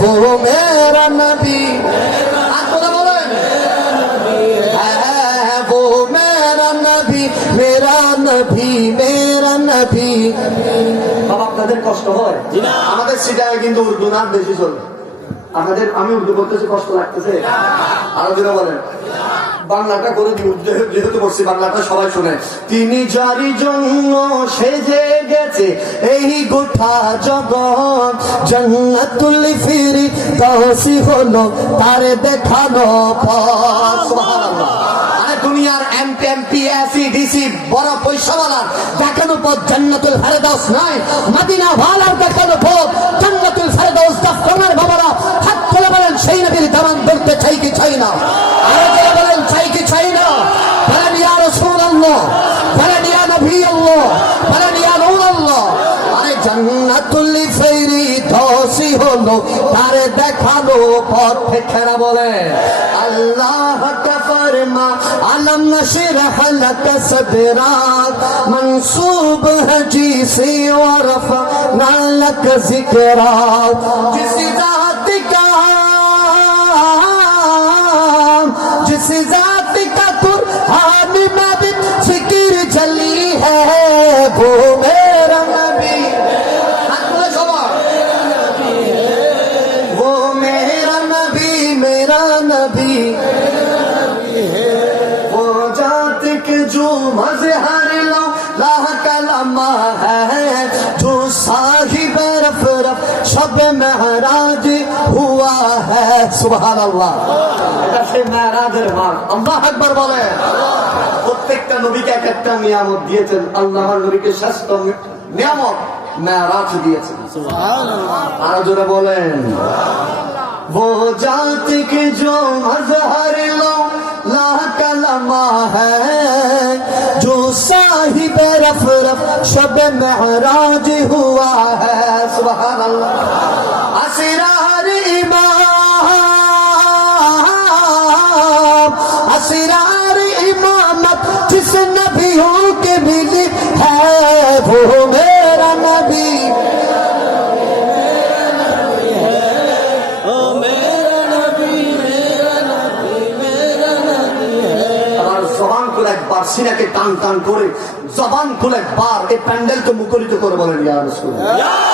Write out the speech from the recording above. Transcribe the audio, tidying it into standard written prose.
वो मेरा नबी आपको बोलें वो मेरा नबी मेरा नबी मेरा नबी বাবা আপনাদের কষ্ট হয় আমাদের সিটায় কিন্তু উর্দু না বেশি চলে আমাদের আমি উর্দু বলতেছি কষ্ট লাগতেছে আরো যেটা বলেন বাংলাটা করে দিই যেহেতু বলছি বাংলাটা সবাই শুনে তিনি যারি জন্য সেজে গেছে এই গোটা জগৎ জান্নাতুল ফিরদাউসি হলো তার দেখানো পথ সুবহানাল্লাহ আরে দুনিয়ার এমপি এসি ডিসি বড় পয়সাওয়ালার দেখানো পথ জান্নাতুল ফিরদাউস নয় মদিনা ওয়ালার দেখানো পথ জান্নাতুল ফিরদাউস দফতরের বাবারা হাত তুলে বলেন সেই নবীর দামান ধরতে চাই কি চাই না আরে বলেন চাই কি চাই না বলেন ইয়া রাসূলুল্লাহ বলেন ইয়া নবী আল্লাহ বলেন ইয়া নূর আল্লাহ আরে জান্নাতুল ফিরদাউসি হলো তার দেখানো পথ ফেরা বলে আল্লাহ কা ফরমা আলম নশরহ লক সদরাক মনসুব হজি সি ওরফা লক যিকরাক জিস জাত কা जिस जात का कुरान में भी जिक्र जली है वो मेरा नबी वो मेरा नबी मेरा नबी वो जात के जो मज़हर लो लाह कलमा है जो साहिब रफ़रफ़ शब महराज हुआ है सुभान अल्लाह এটা সেই মেরাজের মাস আল্লাহু আকবার বলে প্রত্যেকটা নবীকে এক একটা নিয়ামত দিয়েছেন আল্লাহর নবীকে শ্রেষ্ঠ নিয়ামত মেরাজ দিয়েছেন সুবহানাল্লাহ আর জোরে বলেন वो जात के जो मज़हर लो ला कलमा है जो साहिब रफ़रफ़ शब महराज हुआ है सुभान अल्लाह असरार इमाम असरार इमामत जिस नबियों के मिली है वो मेरा नबी একবার সিনাকে টান টান করে জবান খুলে একবার এই প্যান্ডেলকে মুখরিত করে বলেন ইয়া রাসূলুল্লাহ